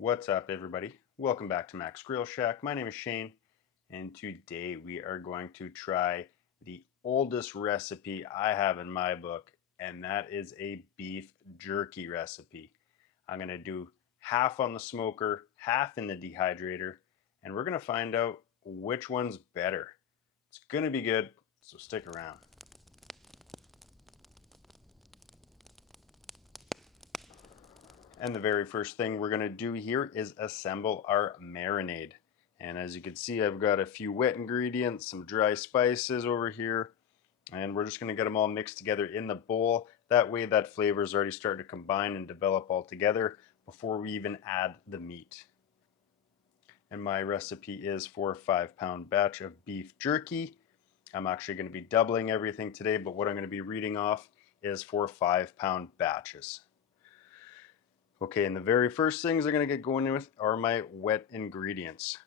What's up, everybody? Welcome back to Max Grill Shack. My name is Shane, and today we are going to try the oldest recipe I have in my book, and that is a beef jerky recipe. I'm going to do half on the smoker, half in the dehydrator, and we're going to find out which one's better. It's going to be good, so stick around. And the very first thing we're going to do here is assemble our marinade. And as you can see, I've got a few wet ingredients, some dry spices over here, and we're just going to get them all mixed together in the bowl. That way that flavor is already starting to combine and develop all together before we even add the meat. And my recipe is for a 5-pound batch of beef jerky. I'm actually going to be doubling everything today, but what I'm going to be reading off is for 5-pound batches. Okay, and the very first things I'm going to get going with are my wet ingredients.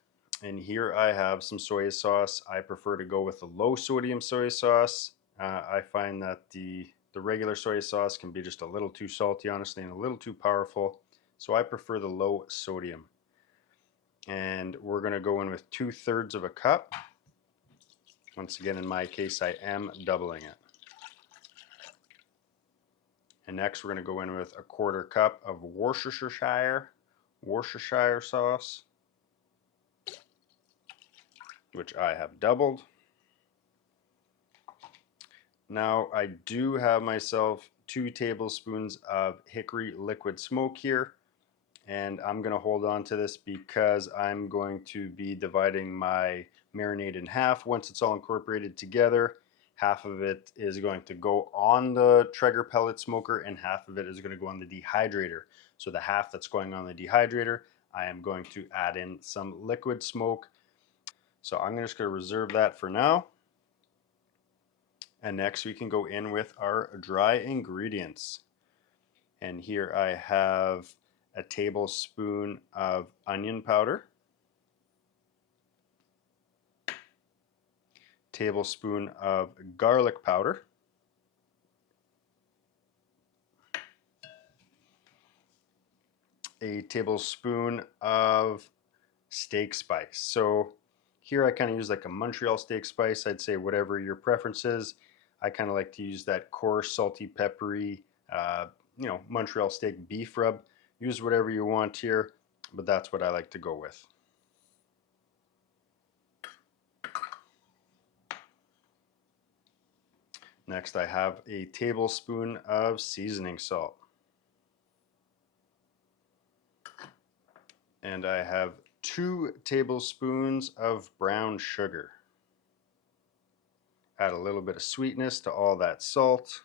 And here I have some soy sauce. I prefer to go with the low sodium soy sauce. I find that the regular soy sauce can be just a little too salty, honestly, and a little too powerful. So I prefer the low sodium. And we're going to go in with 2/3 of a cup. Once again, in my case, I am doubling it. And next we're going to go in with a 1/4 cup of Worcestershire sauce, which I have doubled. Now I do have myself 2 tablespoons of hickory liquid smoke here, and I'm going to hold on to this because I'm going to be dividing my marinade in half once it's all incorporated together. Half of it is going to go on the Traeger pellet smoker and half of it is going to go on the dehydrator. So the half that's going on the dehydrator, I am going to add in some liquid smoke. So I'm just going to reserve that for now. And next we can go in with our dry ingredients. And here I have a tablespoon of onion powder, tablespoon of garlic powder, a tablespoon of steak spice. So here I kind of use like a Montreal steak spice. I'd say whatever your preference is. I kind of like to use that coarse, salty, peppery, Montreal steak beef rub. Use whatever you want here, but that's what I like to go with. Next, I have a tablespoon of seasoning salt. And I have 2 tablespoons of brown sugar. Add a little bit of sweetness to all that salt.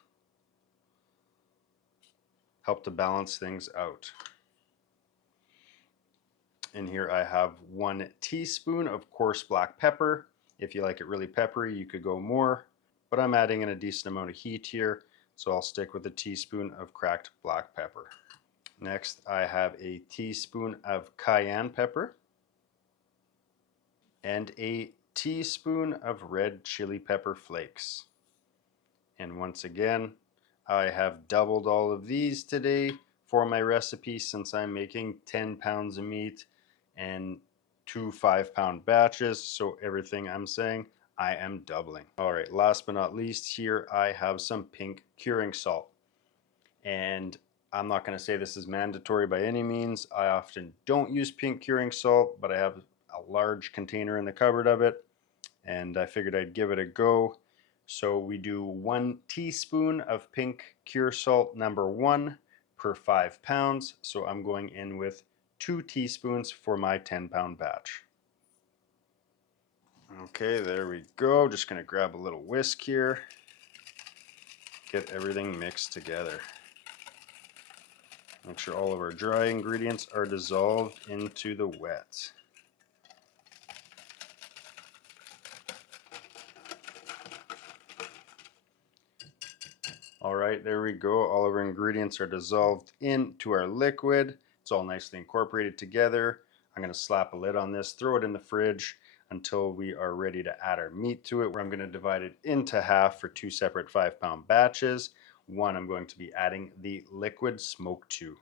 Help to balance things out. And here I have 1 teaspoon of coarse black pepper. If you like it really peppery, you could go more. But I'm adding in a decent amount of heat here, so I'll stick with a teaspoon of cracked black pepper. Next, I have a teaspoon of cayenne pepper and a teaspoon of red chili pepper flakes. And once again, I have doubled all of these today for my recipe since I'm making 10 pounds of meat and 2 5-pound batches, so everything I'm saying I am doubling. All right, last but not least, here I have some pink curing salt. And I'm not going to say this is mandatory by any means. I often don't use pink curing salt, but I have a large container in the cupboard of it, and I figured I'd give it a go. So we do 1 teaspoon of pink cure salt number 1 per 5 pounds. So I'm going in with 2 teaspoons for my 10-pound batch. Okay, there we go. Just going to grab a little whisk here. Get everything mixed together. Make sure all of our dry ingredients are dissolved into the wet. All right, there we go. All of our ingredients are dissolved into our liquid. It's all nicely incorporated together. I'm going to slap a lid on this, throw it in the fridge until we are ready to add our meat to it, where I'm going to divide it into half for 2 separate 5-pound batches. One I'm going to be adding the liquid smoke to.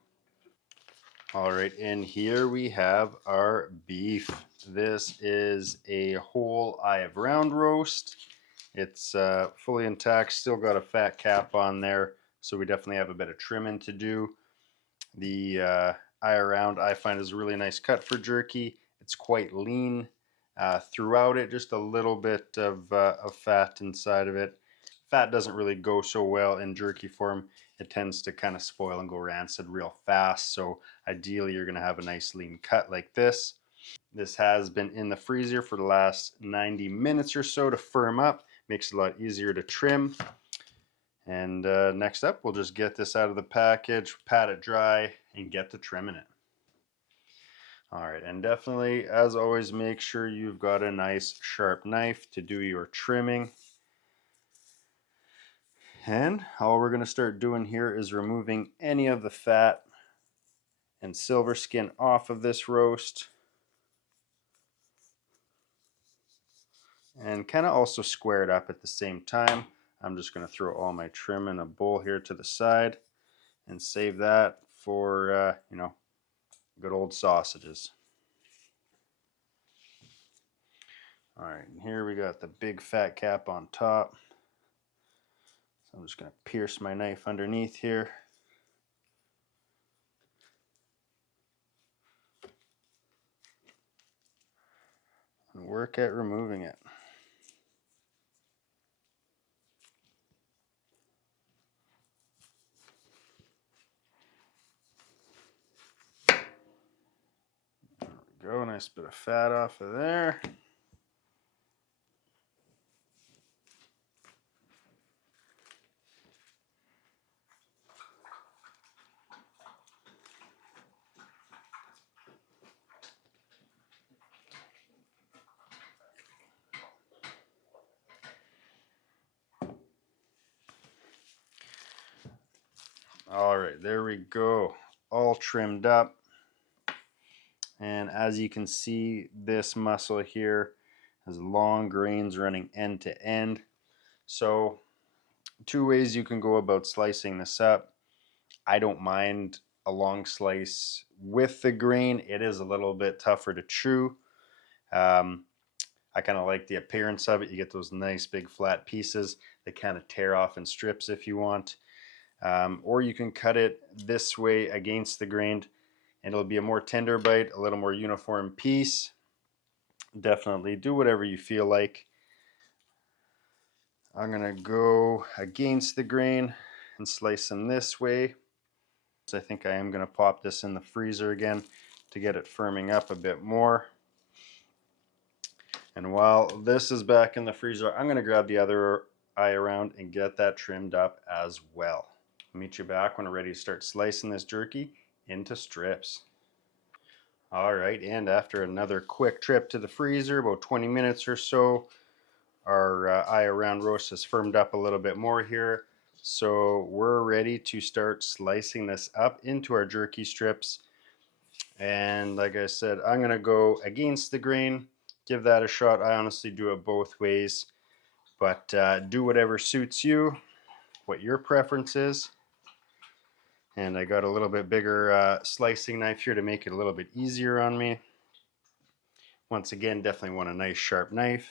Alright, and here we have our beef. This is a whole eye of round roast. It's fully intact, still got a fat cap on there, so we definitely have a bit of trimming to do. The eye around I find is a really nice cut for jerky. It's quite lean throughout it, just a little bit of fat inside of it. Fat doesn't really go so well in jerky form. It tends to kind of spoil and go rancid real fast, so ideally you're going to have a nice lean cut like this. This has been in the freezer for the last 90 minutes or so to firm up. Makes it a lot easier to trim. And next up, we'll just get this out of the package, pat it dry, and get to trimming it. Alright, and definitely, as always, make sure you've got a nice sharp knife to do your trimming. And all we're going to start doing here is removing any of the fat and silver skin off of this roast. And kind of also square it up at the same time. I'm just going to throw all my trim in a bowl here to the side and save that for, you know, good old sausages. Alright, and here we got the big fat cap on top. So I'm just going to pierce my knife underneath here. And work at removing it. There we go, nice bit of fat off of there. Alright, there we go. All trimmed up. And as you can see, this muscle here has long grains running end to end. So, two ways you can go about slicing this up. I don't mind a long slice with the grain. It is a little bit tougher to chew. I kind of like the appearance of it. You get those nice big flat pieces. They kind of tear off in strips if you want. Or you can cut it this way against the grain, and it'll be a more tender bite, a little more uniform piece. Definitely do whatever you feel like. I'm gonna go against the grain and slice them this way. So I think I am gonna pop this in the freezer again to get it firming up a bit more. And while this is back in the freezer, I'm gonna grab the other eye around and get that trimmed up as well. I'll meet you back when we're ready to start slicing this jerky into strips. Alright, and after another quick trip to the freezer, about 20 minutes or so, our eye around roast has firmed up a little bit more here. So we're ready to start slicing this up into our jerky strips. And like I said, I'm going to go against the grain, give that a shot. I honestly do it both ways, but do whatever suits you, what your preference is. And I got a little bit bigger slicing knife here to make it a little bit easier on me. Once again, definitely want a nice sharp knife.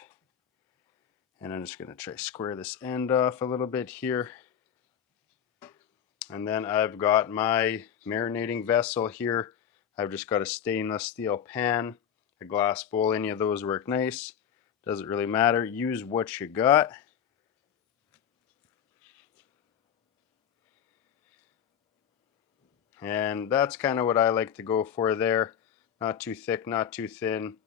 And I'm just going to try square this end off a little bit here. And then I've got my marinating vessel here. I've just got a stainless steel pan, a glass bowl, any of those work nice. Doesn't really matter. Use what you got. And that's kind of what I like to go for there. Not too thick, not too thin.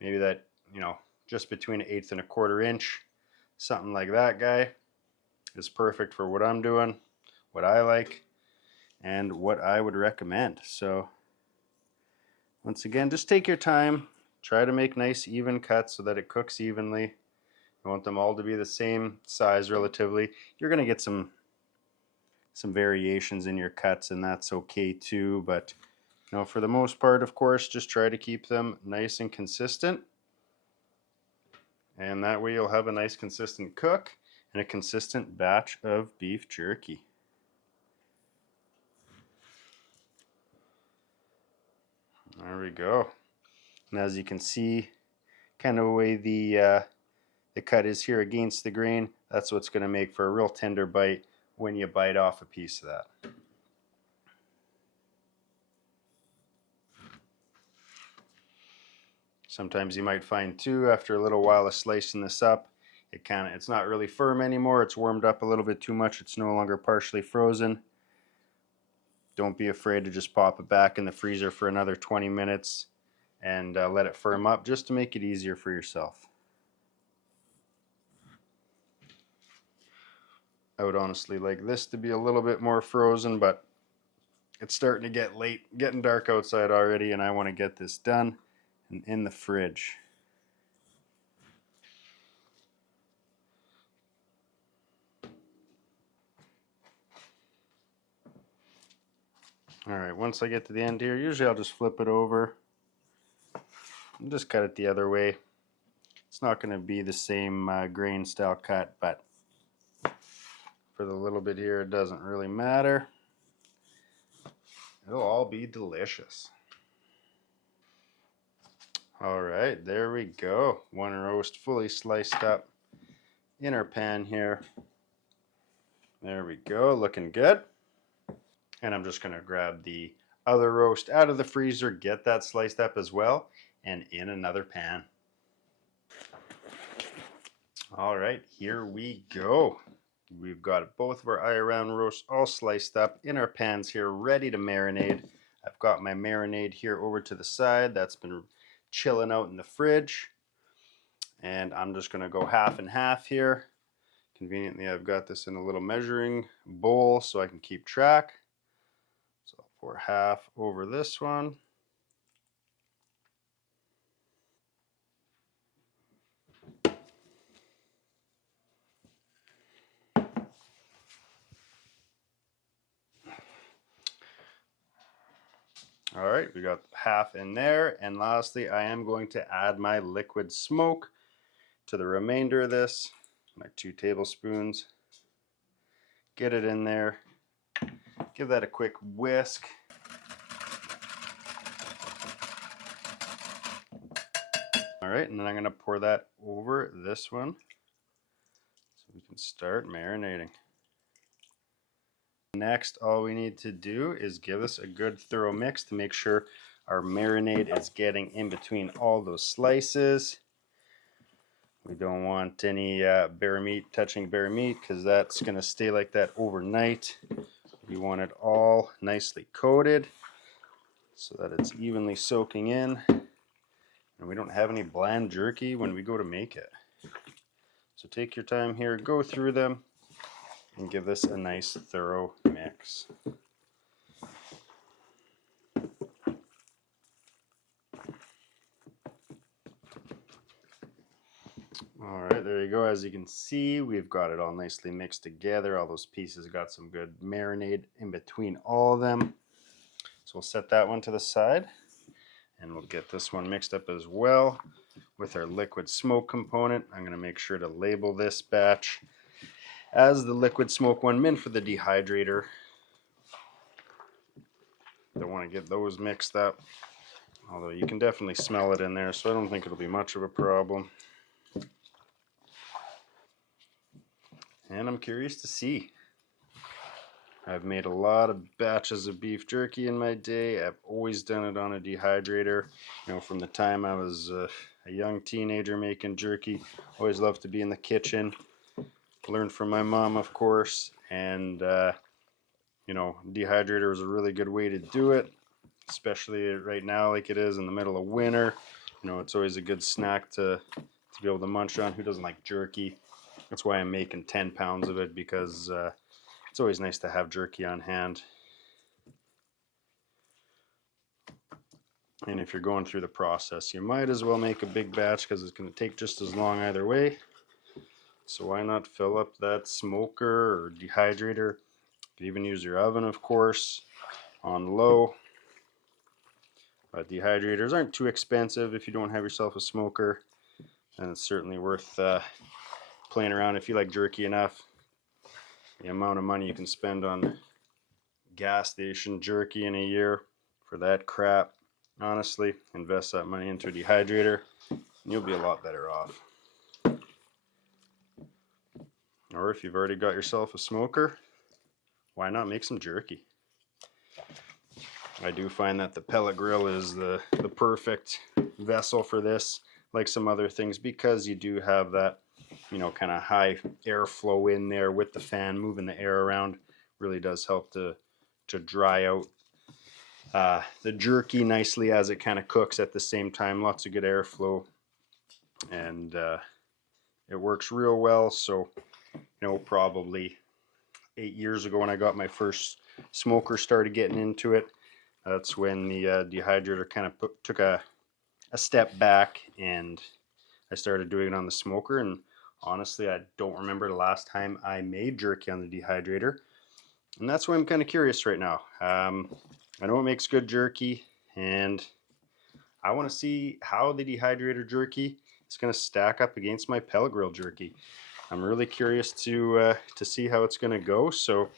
Maybe that, you know, just between 1/8 and 1/4 inch. Something like that, guy, is perfect for what I'm doing, what I like, and what I would recommend. So once again, just take your time. Try to make nice even cuts so that it cooks evenly. You want them all to be the same size relatively. You're going to get some variations in your cuts, and that's okay too, but you know, for the most part, of course, just try to keep them nice and consistent. And that way you'll have a nice consistent cook and a consistent batch of beef jerky. There we go. And as you can see, kind of the way the cut is here against the grain, that's what's going to make for a real tender bite when you bite off a piece of that. Sometimes you might find too, after a little while of slicing this up, it's not really firm anymore. It's warmed up a little bit too much. It's no longer partially frozen. Don't be afraid to just pop it back in the freezer for another 20 minutes and let it firm up, just to make it easier for yourself. I would honestly like this to be a little bit more frozen, but it's starting to get late, getting dark outside already, and I want to get this done and in the fridge. Alright, once I get to the end here, usually I'll just flip it over and just cut it the other way. It's not going to be the same grain style cut, but for the little bit here, it doesn't really matter. It'll all be delicious. Alright, there we go. One roast fully sliced up in our pan here. There we go, looking good. And I'm just going to grab the other roast out of the freezer, get that sliced up as well, and in another pan. Alright, here we go. We've got both of our eye round roasts all sliced up in our pans here, ready to marinate. I've got my marinade here over to the side. That's been chilling out in the fridge. And I'm just going to go half and half here. Conveniently, I've got this in a little measuring bowl so I can keep track. So I'll pour half over this one. All right, we got half in there. And lastly, I am going to add my liquid smoke to the remainder of this, my 2 tablespoons. Get it in there. Give that a quick whisk. All right, and then I'm going to pour that over this one so we can start marinating. Next, all we need to do is give this a good thorough mix to make sure our marinade is getting in between all those slices. We don't want any bare meat touching bare meat, because that's going to stay like that overnight. We want it all nicely coated so that it's evenly soaking in, and we don't have any bland jerky when we go to make it. So take your time here, go through them, and give this a nice thorough mix. Alright, there you go. As you can see, we've got it all nicely mixed together. All those pieces got some good marinade in between all of them. So we'll set that one to the side, and we'll get this one mixed up as well with our liquid smoke component. I'm going to make sure to label this batch as the liquid smoke one, meant for the dehydrator. Don't want to get those mixed up, although you can definitely smell it in there, so I don't think it'll be much of a problem. And I'm curious to see. I've made a lot of batches of beef jerky in my day. I've always done it on a dehydrator. You know, from the time I was a young teenager making jerky, always loved to be in the kitchen. Learned from my mom, of course, and you know, dehydrator is a really good way to do it, especially right now like it is in the middle of winter. You know, it's always a good snack to be able to munch on. Who doesn't like jerky? That's why I'm making 10 pounds of it, because it's always nice to have jerky on hand. And if you're going through the process, you might as well make a big batch, because it's going to take just as long either way. So why not fill up that smoker or dehydrator? You can even use your oven, of course, on low. But dehydrators aren't too expensive if you don't have yourself a smoker, and it's certainly worth playing around if you like jerky enough. The amount of money you can spend on gas station jerky in a year for that crap Honestly, invest that money into a dehydrator and you'll be a lot better off. Or if you've already got yourself a smoker, why not make some jerky? I do find that the pellet grill is the perfect vessel for this, like some other things, because you do have that, you know, kind of high airflow in there with the fan moving the air around. Really does help to dry out the jerky nicely as it kind of cooks at the same time. Lots of good airflow, and it works real well. So, you know, probably 8 years ago when I got my first smoker, started getting into it, that's when the dehydrator kind of took a step back, and I started doing it on the smoker. And honestly, I don't remember the last time I made jerky on the dehydrator, and that's why I'm kind of curious right now. I know it makes good jerky, and I want to see how the dehydrator jerky is going to stack up against my pellet grill jerky. I'm really curious to see how it's going to go, so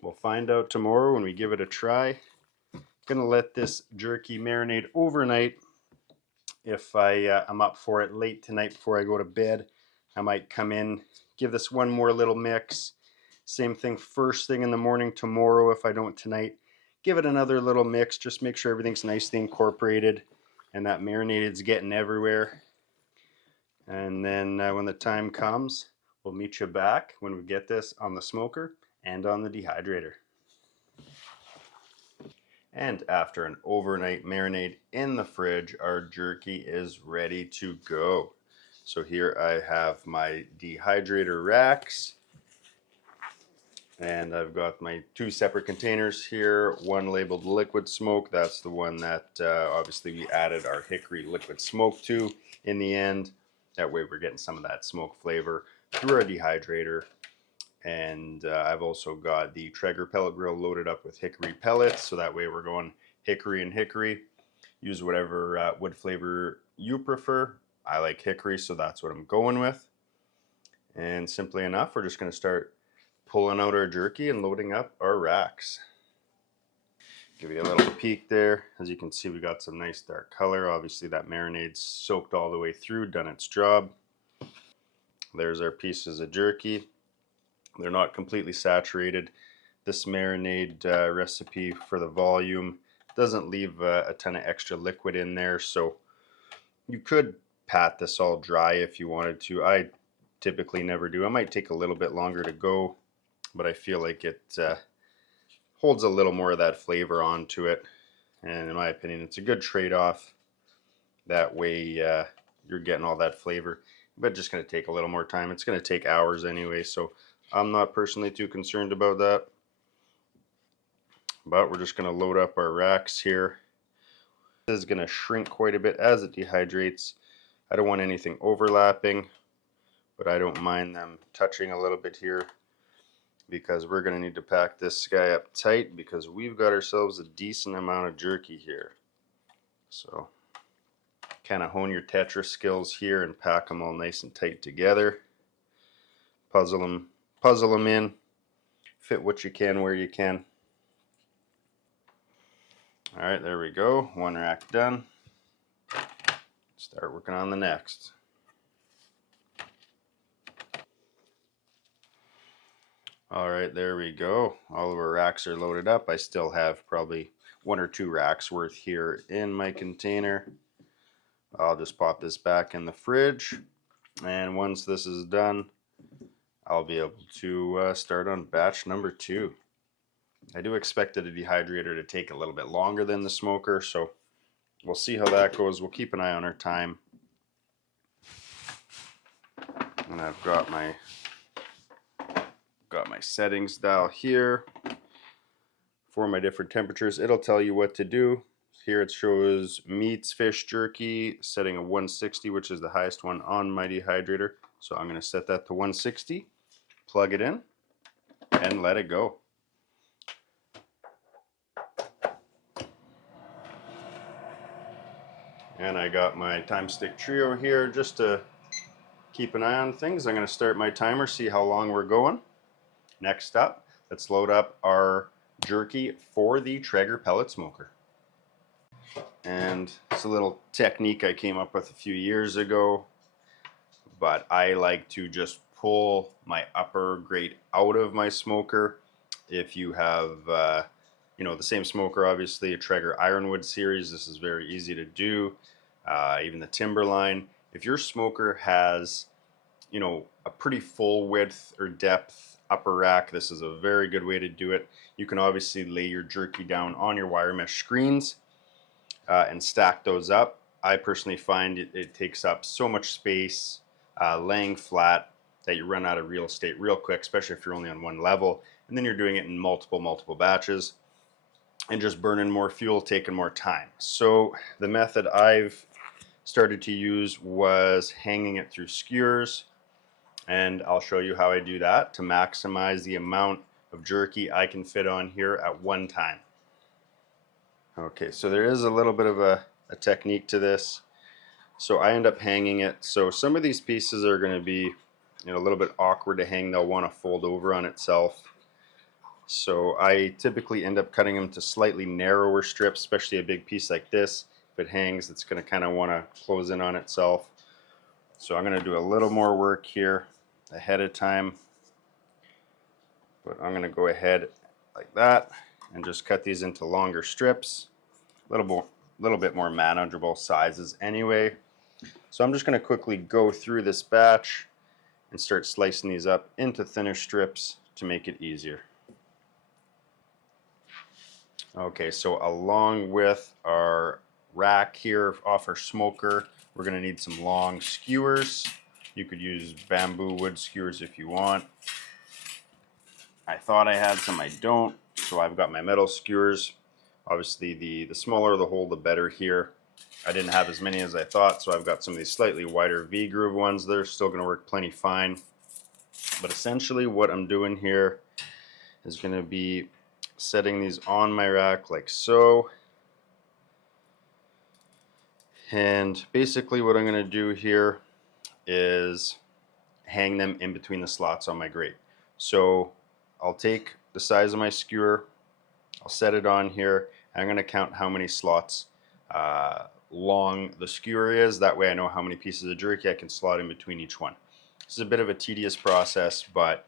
we'll find out tomorrow when we give it a try. Going to let this jerky marinate overnight. If I'm up for it late tonight before I go to bed, I might come in, give this one more little mix. Same thing first thing in the morning tomorrow if I don't tonight. Give it another little mix, just make sure everything's nicely incorporated and that marinated's getting everywhere. And then when the time comes, we'll meet you back when we get this on the smoker and on the dehydrator. And after an overnight marinade in the fridge, our jerky is ready to go. So here I have my dehydrator racks, and I've got my 2 separate containers here. One labeled liquid smoke, that's the one that obviously we added our hickory liquid smoke to in the end. That way we're getting some of that smoke flavor through our dehydrator. And I've also got the Traeger pellet grill loaded up with hickory pellets, so that way we're going hickory and hickory. Use whatever wood flavor you prefer. I like hickory, so that's what I'm going with. And simply enough, we're just going to start pulling out our jerky and loading up our racks. Give you a little peek there. As you can see, we got some nice dark color. Obviously that marinade's soaked all the way through, done its job. There's our pieces of jerky. They're not completely saturated. This marinade recipe for the volume doesn't leave a ton of extra liquid in there, so you could pat this all dry if you wanted to. I typically never do. I might take a little bit longer to go, but I feel like it holds a little more of that flavor onto it, and in my opinion it's a good trade-off. That way you're getting all that flavor, but just going to take a little more time. It's going to take hours anyway, so I'm not personally too concerned about that. But we're just going to load up our racks here. This is going to shrink quite a bit as it dehydrates. I don't want anything overlapping, but I don't mind them touching a little bit here, because we're going to need to pack this guy up tight, because we've got ourselves a decent amount of jerky here. So kind of hone your Tetris skills here and pack them all nice and tight together. Puzzle them in, fit what you can where you can. All right, there we go. One rack done. Start working on the next. All right, there we go. All of our racks are loaded up. I still have probably 1 or 2 racks worth here in my container. I'll just pop this back in the fridge, and once this is done, I'll be able to start on batch number 2. I do expect the dehydrator to take a little bit longer than the smoker, so we'll see how that goes. We'll keep an eye on our time. And I've got my settings dial here for my different temperatures. It'll tell you what to do. Here it shows meats, fish, jerky, setting a 160, which is the highest one on my dehydrator. So I'm going to set that to 160, plug it in, and let it go. And I got my time stick trio here just to keep an eye on things. I'm going to start my timer, see how long we're going. Next up, let's load up our jerky for the Traeger pellet smoker. And it's a little technique I came up with a few years ago, but I like to just pull my upper grate out of my smoker. If you have the same smoker, obviously a Traeger Ironwood series, this is very easy to do. Even the Timberline. If your smoker has a pretty full width or depth upper rack, this is a very good way to do it. You can obviously lay your jerky down on your wire mesh screens and stack those up. I personally find it takes up so much space laying flat that you run out of real estate real quick, especially if you're only on one level, and then you're doing it in multiple batches and just burning more fuel, taking more time. So the method I've started to use was hanging it through skewers, and I'll show you how I do that to maximize the amount of jerky I can fit on here at one time. Okay, so there is a little bit of a technique to this. So I end up hanging it. So some of these pieces are going to be a little bit awkward to hang. They'll want to fold over on itself. So I typically end up cutting them to slightly narrower strips, especially a big piece like this. If it hangs, it's going to kind of want to close in on itself. So I'm going to do a little more work here ahead of time. But I'm going to go ahead like that and just cut these into longer strips. A little bit more manageable sizes anyway. So I'm just going to quickly go through this batch and start slicing these up into thinner strips to make it easier. Okay, so along with our rack here off our smoker, we're going to need some long skewers. You could use bamboo wood skewers if you want. I thought I had some, I don't, so I've got my metal skewers. Obviously the smaller the hole, the better here. I didn't have as many as I thought, so I've got some of these slightly wider V-groove ones. They're still going to work plenty fine. But essentially what I'm doing here is going to be setting these on my rack like so. And basically what I'm going to do here is hang them in between the slots on my grate. So I'll take the size of my skewer, I'll set it on here, and I'm going to count how many slots long the skewer is. That way I know how many pieces of jerky I can slot in between each one. This is a bit of a tedious process, but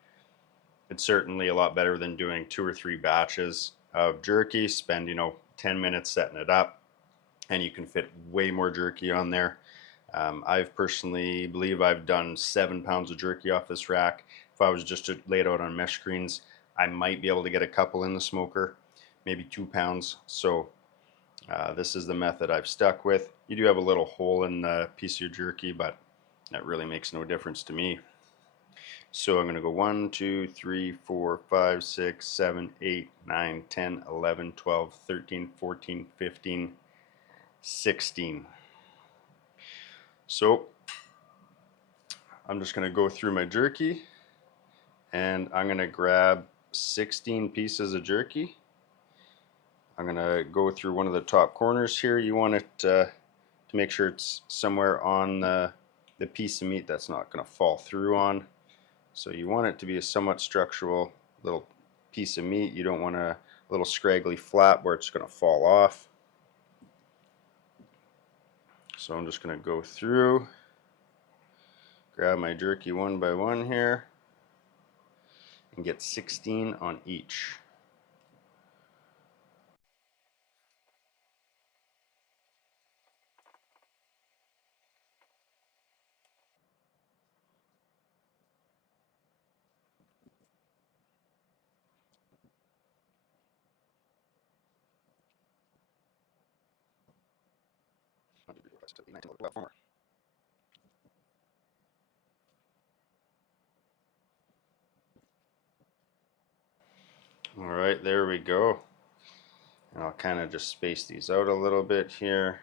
it's certainly a lot better than doing 2 or 3 batches of jerky. Spend 10 minutes setting it up, and you can fit way more jerky on there. I've personally believe I've done 7 pounds of jerky off this rack. If I was just to lay it out on mesh screens, I might be able to get a couple in the smoker, maybe 2 pounds. So this is the method I've stuck with. You do have a little hole in the piece of your jerky, but that really makes no difference to me. So I'm going to go 1, 2, 3, 4, 5, 6, 7, 8, 9, 10, 11, 12, 13, 14, 15, 16. So I'm just going to go through my jerky, and I'm going to grab 16 pieces of jerky. I'm going to go through one of the top corners here. You want it to make sure it's somewhere on the piece of meat that's not going to fall through on. So you want it to be a somewhat structural little piece of meat. You don't want a little scraggly flap where it's going to fall off. So I'm just going to go through, grab my jerky one by one here, and get 16 on each. Alright, there we go. And I'll kind of just space these out a little bit here.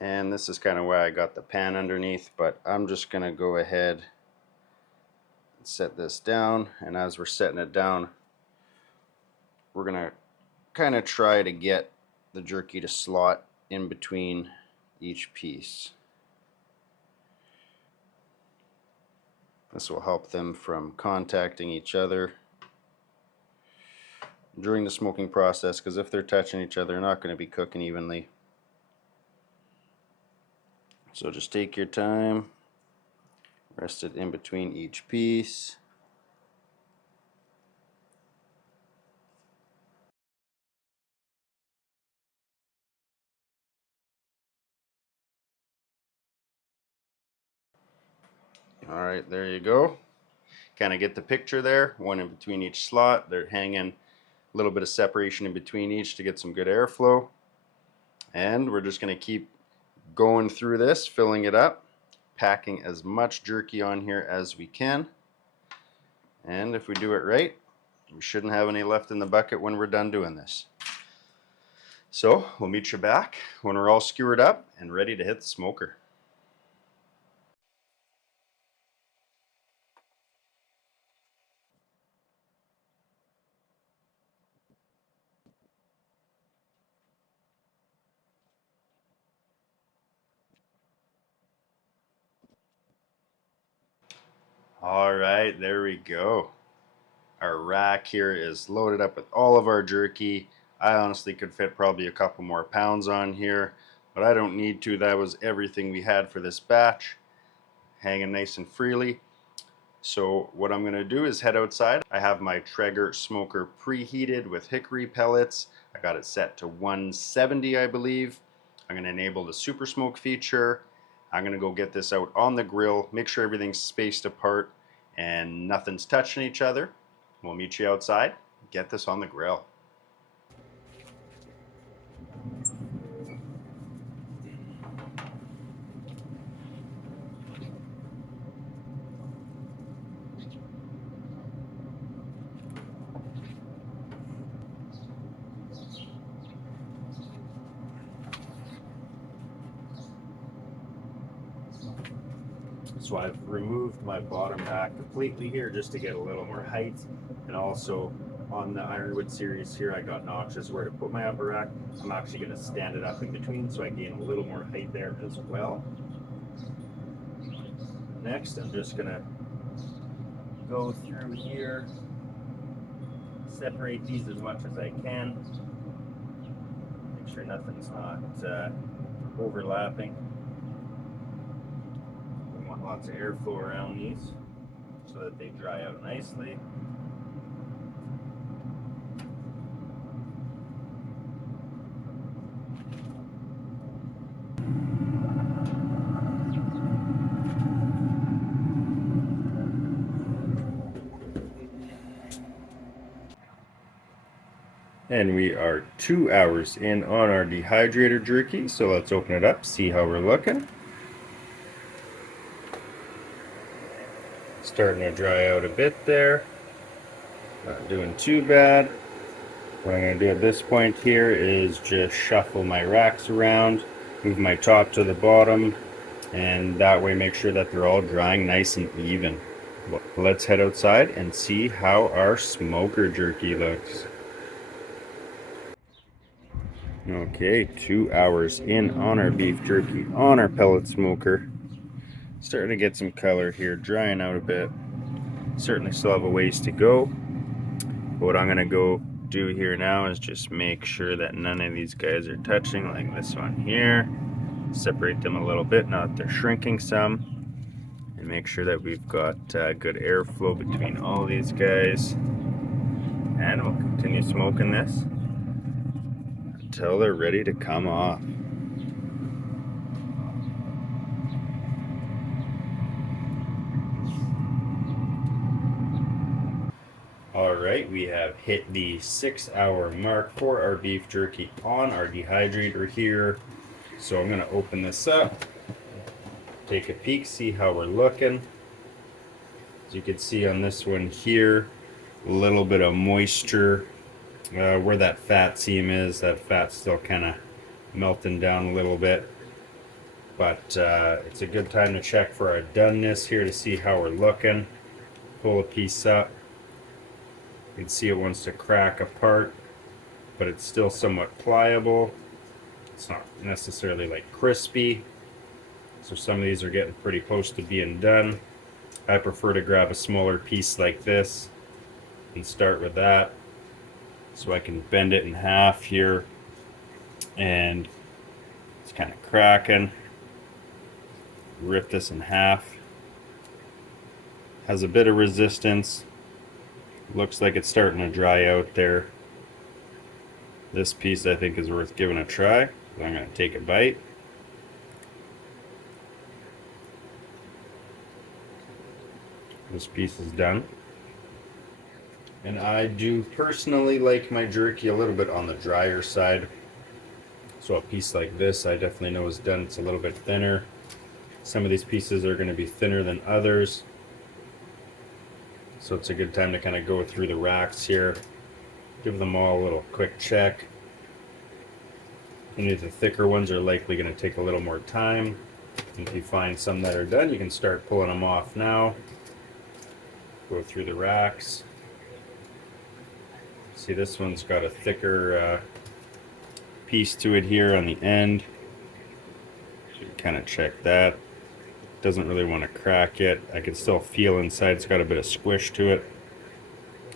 And this is kind of why I got the pan underneath, but I'm just going to go ahead and set this down. And as we're setting it down, we're going to kind of try to get the jerky to slot in between each piece. This will help them from contacting each other. during the smoking process, because if they're touching each other, they're not going to be cooking evenly. So just take your time, rest it in between each piece. Alright, there you go. Kind of get the picture there, one in between each slot. They're hanging a little bit of separation in between each to get some good airflow. And we're just going to keep going through this, filling it up, packing as much jerky on here as we can. And if we do it right, we shouldn't have any left in the bucket when we're done doing this. So we'll meet you back when we're all skewered up and ready to hit the smoker. Alright, there we go. Our rack here is loaded up with all of our jerky. I honestly could fit probably a couple more pounds on here, but I don't need to. That was everything we had for this batch, hanging nice and freely. So what I'm going to do is head outside. I have my Traeger smoker preheated with hickory pellets. I got it set to 170, I believe. I'm going to enable the super smoke feature. I'm going to go get this out on the grill, make sure everything's spaced apart and nothing's touching each other. We'll meet you outside, get this on the grill. So I've removed my bottom rack completely here just to get a little more height, and also on the Ironwood series here I got notches where to put my upper rack. I'm actually going to stand it up in between so I gain a little more height there as well. Next I'm just going to go through here, separate these as much as I can, make sure nothing's not overlapping. Lots of airflow around these so that they dry out nicely. And we are 2 hours in on our Dehydrator jerky, so let's open it up, see how we're looking. Starting to dry out a bit there. Not doing too bad. What I'm going to do at this point here is just shuffle my racks around, move my top to the bottom, and that way make sure that they're all drying nice and even. Let's head outside and see how our smoker jerky looks. Okay, 2 hours in on our beef jerky on our pellet smoker. Starting to get some color here, drying out a bit. Certainly still have a ways to go. But what I'm going to go do here now is just make sure that none of these guys are touching, like this one here. Separate them a little bit, now that they're shrinking some. And make sure that we've got good airflow between all these guys. And we'll continue smoking this until they're ready to come off. Alright, we have hit the 6 hour mark for our beef jerky on our dehydrator here. So I'm going to open this up, take a peek, see how we're looking. As you can see on this one here, a little bit of moisture where that fat seam is. That fat's still kind of melting down a little bit. But it's a good time to check for our doneness here to see how we're looking. Pull a piece up. You can see it wants to crack apart, but it's still somewhat pliable. It's not necessarily like crispy. So some of these are getting pretty close to being done. I prefer to grab a smaller piece like this and start with that. So I can bend it in half here, and it's kind of cracking. Rip this in half. Has a bit of resistance. Looks like it's starting to dry out there. This piece I think is worth giving a try. So I'm going to take a bite. This piece is done. And I do personally like my jerky a little bit on the drier side. So a piece like this I definitely know is done. It's a little bit thinner. Some of these pieces are going to be thinner than others. So it's a good time to kind of go through the racks here. Give them all a little quick check. Any of the thicker ones are likely going to take a little more time. And if you find some that are done, you can start pulling them off now. Go through the racks. See, this one's got a thicker piece to it here on the end. So kind of check that. Doesn't really want to crack yet. I can still feel inside it's got a bit of squish to it.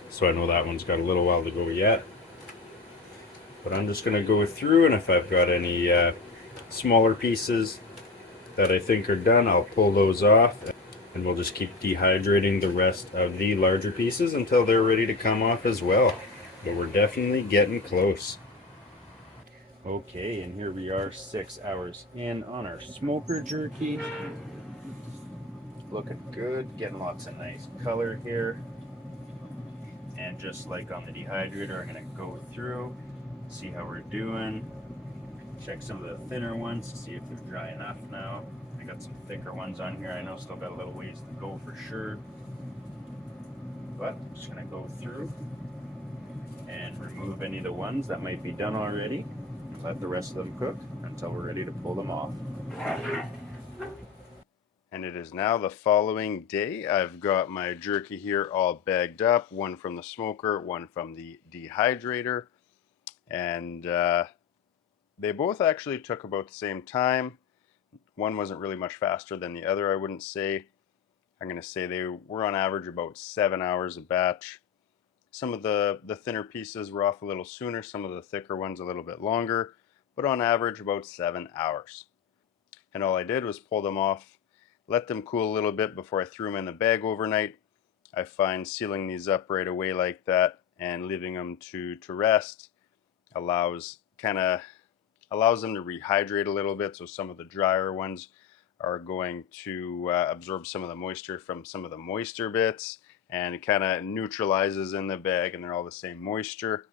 So I know that one's got a little while to go yet. But I'm just going to go through, and if I've got any smaller pieces that I think are done, I'll pull those off, and we'll just keep dehydrating the rest of the larger pieces until they're ready to come off as well. But we're definitely getting close. Okay, and here we are 6 hours in on our smoker jerky. Looking good, getting lots of nice color here. And just like on the dehydrator, I'm going to go through, see how we're doing, check some of the thinner ones to see if they're dry enough now. I got some thicker ones on here. I know still got a little ways to go for sure. But I'm just going to go through and remove any of the ones that might be done already. Let the rest of them cook until we're ready to pull them off. And it is now the following day. I've got my jerky here all bagged up, one from the smoker, one from the dehydrator, and they both actually took about the same time. One wasn't really much faster than the other, I wouldn't say. I'm going to say they were on average about 7 hours a batch. Some of the thinner pieces were off a little sooner, some of the thicker ones a little bit longer, but on average about 7 hours. And all I did was pull them off, let them cool a little bit before I threw them in the bag overnight. I find sealing these up right away like that and leaving them to rest allows them to rehydrate a little bit. So some of the drier ones are going to absorb some of the moisture from some of the moister bits, and it kind of neutralizes in the bag, and they're all the same moisture.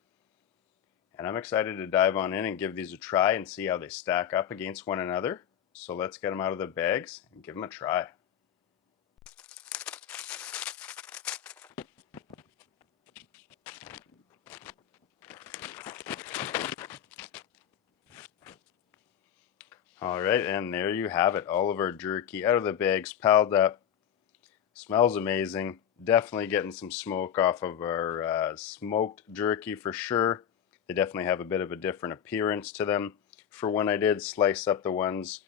And I'm excited to dive on in and give these a try and see how they stack up against one another. So let's get them out of the bags and give them a try. All right, and there you have it. All of our jerky out of the bags, piled up. Smells amazing. Definitely getting some smoke off of our smoked jerky for sure. They definitely have a bit of a different appearance to them. For when I did slice up the ones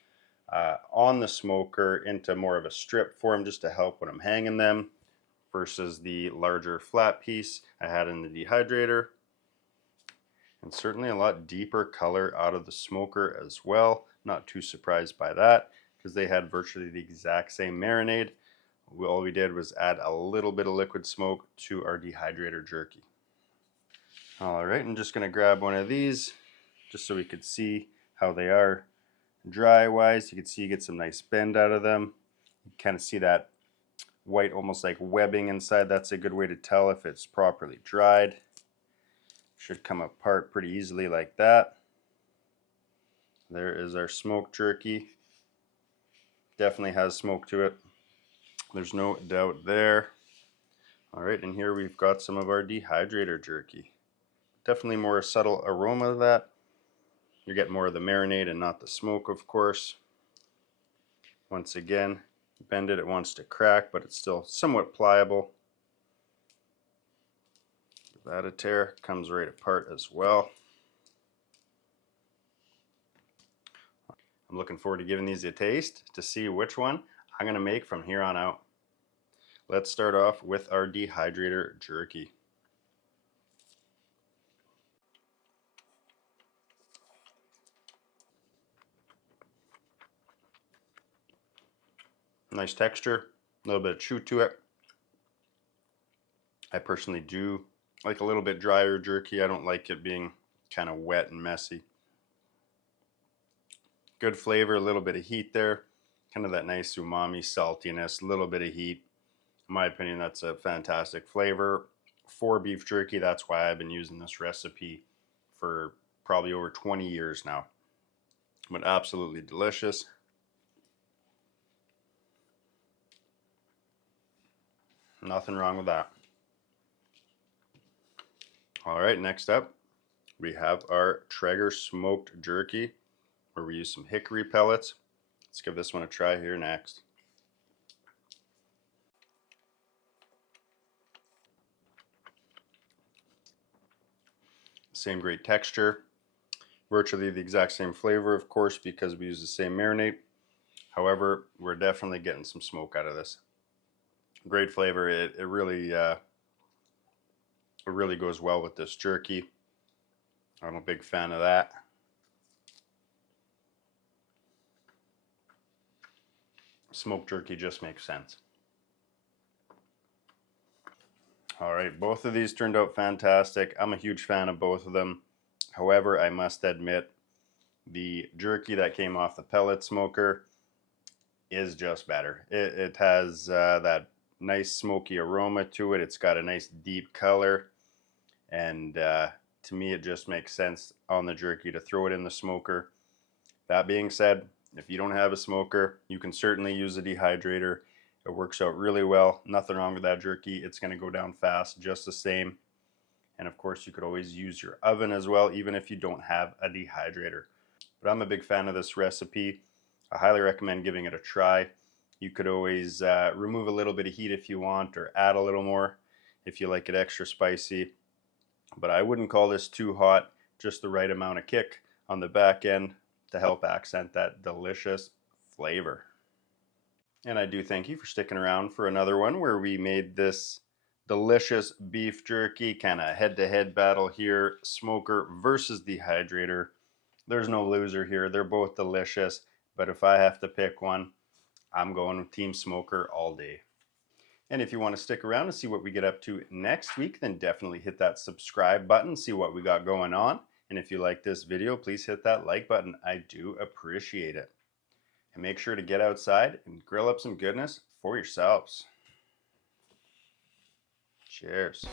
on the smoker into more of a strip form just to help when I'm hanging them versus the larger flat piece I had in the dehydrator. And certainly a lot deeper color out of the smoker as well. Not too surprised by that because they had virtually the exact same marinade. All we did was add a little bit of liquid smoke to our dehydrator jerky. Alright, I'm just going to grab one of these just so we could see how they are dry wise. You can see you get some nice bend out of them. You kind of see that white almost like webbing inside. That's a good way to tell if it's properly dried. Should come apart pretty easily like that. There is our smoked jerky. Definitely has smoke to it. There's no doubt there. Alright, and here we've got some of our dehydrator jerky. Definitely more subtle aroma of that. You're getting more of the marinade and not the smoke, of course. Once again, bend it, it wants to crack, but it's still somewhat pliable. Give that a tear, comes right apart as well. I'm looking forward to giving these a taste to see which one I'm going to make from here on out. Let's start off with our dehydrator jerky. Nice texture, a little bit of chew to it. I personally do like a little bit drier jerky. I don't like it being kind of wet and messy. Good flavor, a little bit of heat there. Kind of that nice umami saltiness, a little bit of heat. In my opinion, that's a fantastic flavor for beef jerky. That's why I've been using this recipe for probably over 20 years now. But absolutely delicious. Nothing wrong with that. All right, next up, we have our Traeger smoked jerky, where we use some hickory pellets. Let's give this one a try here next. Same great texture, virtually the exact same flavor, of course, because we use the same marinade. However, we're definitely getting some smoke out of this. Great flavor. It really goes well with this jerky. I'm a big fan of that. Smoked jerky just makes sense. All right, both of these turned out fantastic. I'm a huge fan of both of them. However, I must admit, the jerky that came off the pellet smoker is just better. It has that nice smoky aroma to it. It's got a nice deep color, and to me it just makes sense on the jerky to throw it in the smoker. That being said, if you don't have a smoker, you can certainly use a dehydrator. It works out really well. Nothing wrong with that jerky. It's going to go down fast just the same. And of course, you could always use your oven as well, even if you don't have a dehydrator. But I'm a big fan of this recipe. I highly recommend giving it a try. You could always remove a little bit of heat if you want, or add a little more if you like it extra spicy. But I wouldn't call this too hot, just the right amount of kick on the back end to help accent that delicious flavor. And I do thank you for sticking around for another one where we made this delicious beef jerky, kind of head-to-head battle here, smoker versus dehydrator. There's no loser here. They're both delicious, but if I have to pick one, I'm going with Team Smoker all day. And if you want to stick around and see what we get up to next week, then definitely hit that subscribe button, see what we got going on. And if you like this video, please hit that like button. I do appreciate it. And make sure to get outside and grill up some goodness for yourselves. Cheers.